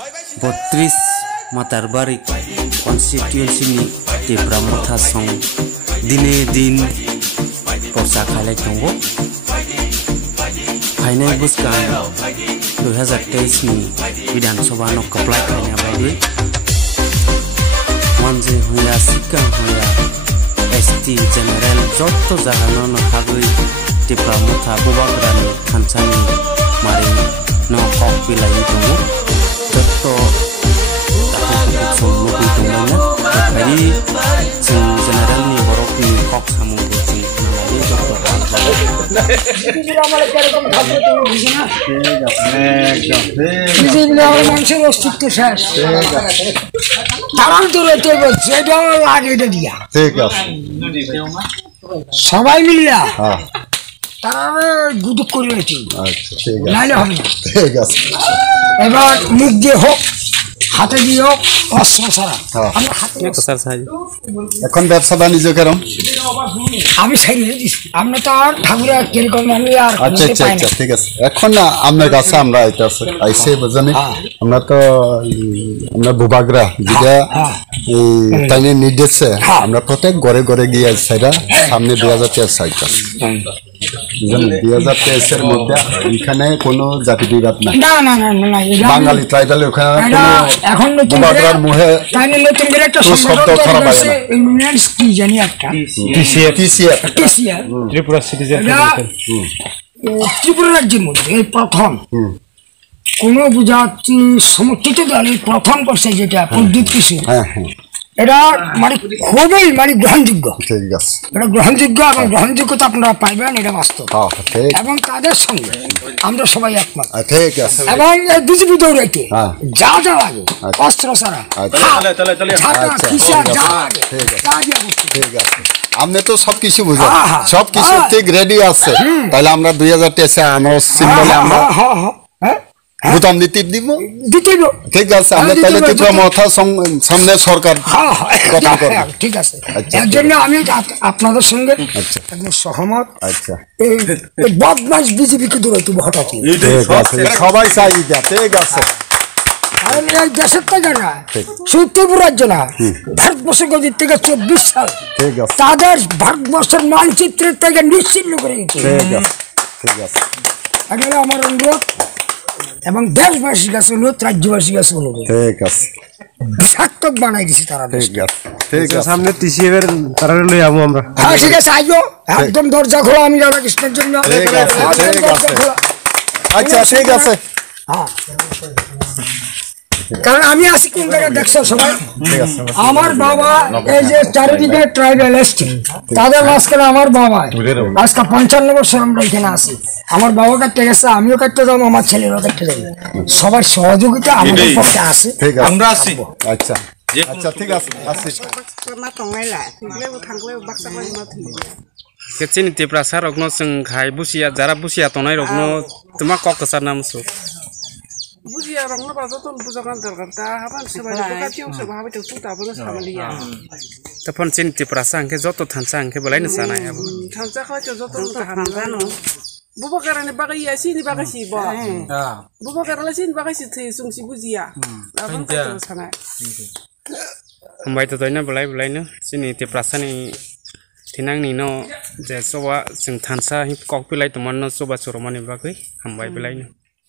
32 Matarbari constituency ni Tipramotha song dine din porsa khalai tongo phainai buskan 2023 ni Vidhan Sabha no apply khaina bai manje huya sikang huya ST general jotto jagano no hagui Tipramotha bubagrani khansani mari no kok pilai tongo jotto solo pitungana bagi sing general ni borok ni kok samu sing nalani jotto ini amal এরকম থাকলে তুমি বুঝি না ঠিক আছে এই মানুষের অস্তিত্ব শেষ তারাও তো রইতে যেটা লাগে এটা দিয়া ঠিক আছে সবাই মিলিয়া হ্যাঁ তারা গুদুক করে রইছে আচ্ছা ঠিক আছে নাইলে হবে ঠিক আছে এবার মুখ দিয়ে হোক হাতে দিয়ে হোক অস্ত্র ছাড়া আমরা হাতে এক্সারসাইজ এখন ব্যবসা বাণিজ্য কেরম আমি ছাড়িয়ে দিছি আমরা তো আর ঠাকুরা কিরকম আমি আর আচ্ছা আচ্ছা আচ্ছা ঠিক আছে এখন না আপনার কাছে আমরা আইতাছে আইসে বুঝনি আমরা তো আমরা বুবাগরা যেটা এই তাইনে নির্দেশে আমরা প্রত্যেক ঘরে ঘরে গিয়ে সাইরা সামনে 2023 সাইতাছে জানেন 2023 এর মধ্যে এখানে কোনো জাতি বিবাদ না না না না না বাঙালি ট্রাইবাল ওখানে কোনো এখন বুবাগরার মুহে তাইনে নতুন করে একটা শব্দ খারাপ আছে ইউনিয়নস কি জানি একটা টিসিআর ত্রিপুরা সিটিজেন ত্রিপুরা রাজ্যের মধ্যে এই প্রথম কোন বুঝাচ্ছি সমর্থিত দলের প্রথম করছে যেটা প্রদীপ কৃষি এটা মানে খুবই মানে গ্রহণযোগ্য ঠিক আছে এটা গ্রহণযোগ্য এবং গ্রহণযোগ্যতা আপনারা পাইবেন এটা বাস্তব এবং তাদের সঙ্গে আমরা সবাই একমত ঠিক আছে এবং বিজেপি দৌড়াইতে যা যা লাগে অস্ত্র ছাড়া ঠিক আছে আপনি তো সবকিছু বুঝেন সবকিছু ঠিক রেডি আছে তাহলে আমরা 2023 আমরা সিম্বলে আমরা বুতাম দিতে দিব ঠিক আছে আমরা তাহলে ত্রিপুরামথা সামনে সরকার গঠন করব ঠিক আছে এর জন্য আমি আপনাদের সঙ্গে একদম সহমত আচ্ছা এই বদমাশ বিজেপিকে দূরাইতে হঠাৎ ঠিক আছে সবাই চাই ঠিক আছে কারণ এই দেশের থেকে না ত্রিপুরা রাজ্য না ভারতবর্ষের গদির থেকে 24 সাল ঠিক আছে তাদের ভারতবর্ষের মানচিত্রের থেকে নিশ্চিহ্ন করে দিয়েছে ঠিক আছে এগুলো আমার অনুরোধ এবং দেশবাসীর কাছে অনুরোধ রাজ্যবাসীর কাছে অনুরোধ ঠিক আছে সার্থক বানাই দিছি তারা ঠিক আছে সামনে টিসিএফ এর তারা লই আমু আমরা হ্যাঁ ঠিক আছে আইও একদম দরজা খোলা আমি রাধা কৃষ্ণের জন্য ঠিক আছে আচ্ছা ঠিক আছে হ্যাঁ কারণ আমি আসি কোন জায়গায় দেখছো সবাই আমার বাবা এই যে চারিদিকে ট্রাইবাল এসছে তাদের মাঝখানে আমার বাবা আজকে 55 বছর আমরা এখানে আছি আমার বাবা কাটতে গেছে আমিও কাটতে যাবো আমার ছেলেরও কাটতে যাবে সবার সহযোগিতা আমাদের পক্ষে আছে আমরা আছি আচ্ছা আচ্ছা ঠিক আছে আসি না টংলাইলা ঠিকলে থাকলে বাক্সা করে মাথি কেচিনি ত্রিপুরা সার রগ্ন जों খাই বুসিয়া যারা বুসিয়া তনাই রগ্ন তোমা ককসার নাম সু বুঝিয়া রং না বাজা তো বুঝা কান দরকার তা হাবান সবাই বকাতিও সবাই হাবে তো তাবো সামলিয়া তখন চিন্তি প্রাসাংকে যত থানসা আংকে বলাই না সানাই আবো থানসা খাওয়া যত হামজানো বুবা কারণে বাগাই আসিনি বাগাইছি বা বুবা কারণে সিন বাগাইছি থে সুংসি বুঝিয়া আবন তো সানাই হামবাই তো তয়না বলাই না চিনি প্রাসানি थिनांनि न जे सोबा जों थानसा कक पिलाय तमन सोबा सरमानि बागै हामबाय बिलायनो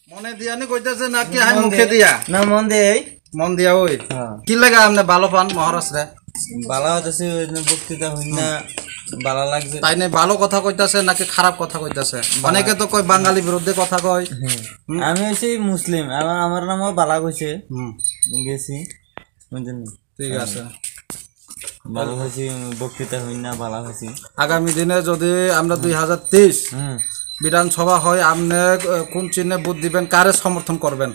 মনে দিয়ানি কইতাছে নাকি হাই মুখে দিয়া না মন দিয়া ওই কি লাগা আমনে ভালো পান মহারাষ্ট্রে ভালো হইতাছে বক্তৃতা হইনা ভালো লাগছে তাইনে ভালো কথা কইতাছে নাকি খারাপ কথা কইতাছে অনেকে তো কই বাঙালি বিরুদ্ধে কথা কই আমি হইছি মুসলিম আমার নামও বালা কইছে গেছি বুঝছেন ঠিক আছে ভালো হইছে বক্তৃতা হইনা ভালো হইছে আগামী দিনে যদি আমরা 2023 বিধানসভা হয় আপনি কোন চিহ্নে ভোট দিবেন কারে সমর্থন করবেন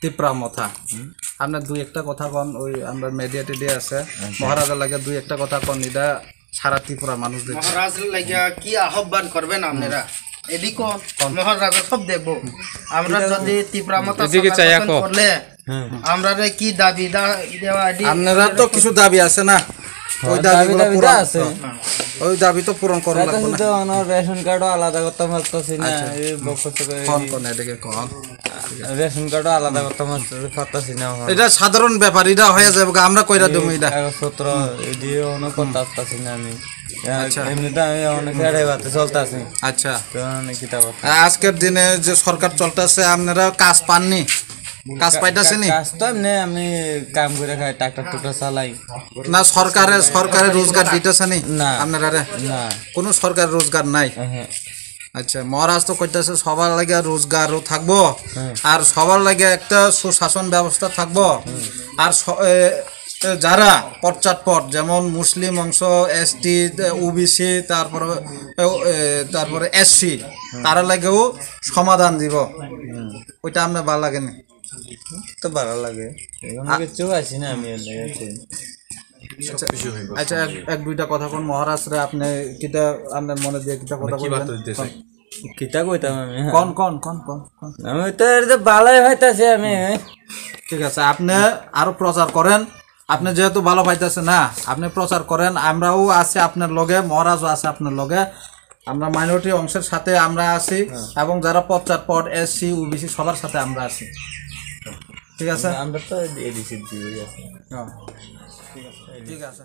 ত্রিপুরামথা আপনি দুই একটা কথা কোন ওই আমরা মিডিয়া টিডিয়া আছে মহারাজা লাগে দুই একটা কথা কোন এটা সারা ত্রিপুরা মানুষ দেখে মহারাজ লাগে কি আহ্বান করবেন আপনারা এদিকে মহারাজা সব দেব আমরা যদি ত্রিপুরামথা করলে আমরা কি দাবি দেওয়া আপনারা তো কিছু দাবি আছে না ওই দাবিগুলো দাবিটা পূরণ আছে। ওই দাবি তো পূরণ করা লাগবে না। তো আমার রেশন কার্ডও আলাদা করতে পারতেছি না, এই বক্স থেকে কোন কোন এদিকে কোন রেশন কার্ডও আলাদা করতে পারতেছি না আমার। এটা সাধারণ ব্যাপার, এটা হয়ে যাবে, আমরা কইরা দেবো এটা। কাগজপত্র এদিকে অনেক করতে পারতেছি না আমি। এমনিতে আমি অনেক ছেড়ে বাতে চলতেছি। আচ্ছা, তো অনেক কিতাব আজকের দিনে যে সরকার চলতেছে আপনারা কাজ পাননি, কাজ পাইতাছেনি? কাজ তো এমনি আমি কাম করে খাই, ট্রাক্টর টুকটার চালাই। না সরকারের রোজগার দিতেছে নি না। আপনারা? না। কোনো সরকার রোজগার নাই? হ্যাঁ। আচ্ছা, মহারাজ তো কইতাছে সবার লাগে রোজগারও থাকবো আর সবার লাগে একটা সুশাসন ব্যবস্থা থাকবো। আর যারা পশ্চাৎপদ যেমন মুসলিম অংশ, এসটি, ওবিসি, তারপরে এসসি, তারা লাগেও সমাধান দিব। ওইটা আপনার ভালো লাগেনি? তো ভালো লাগে, কিছু আছি না আমি এর লেগে। আচ্ছা, এক দুইটা কথা কোন মহারাজরে আপনি কিটা আপনার মনে দিয়ে কিটা কথা বলবেন? কিতা কইতাম আমি? কোন কোন কোন কোন কোন আমি তো ভালোই হইতাছি আমি। ঠিক আছে, আপনি আরো প্রচার করেন। আপনি যেহেতু ভালো পাইতেছে না, আপনি প্রচার করেন। আমরাও আছি আপনার লগে, মহারাজও আছে আপনার লগে। আমরা মাইনরিটি অংশের সাথে আমরা আছি এবং যারা পশ্চাৎপদ, এসসি, ওবিসি সবার সাথে আমরা আছি। ঠিক আছে, আমরা তো এডিসি দিয়ে ঠিক আছে।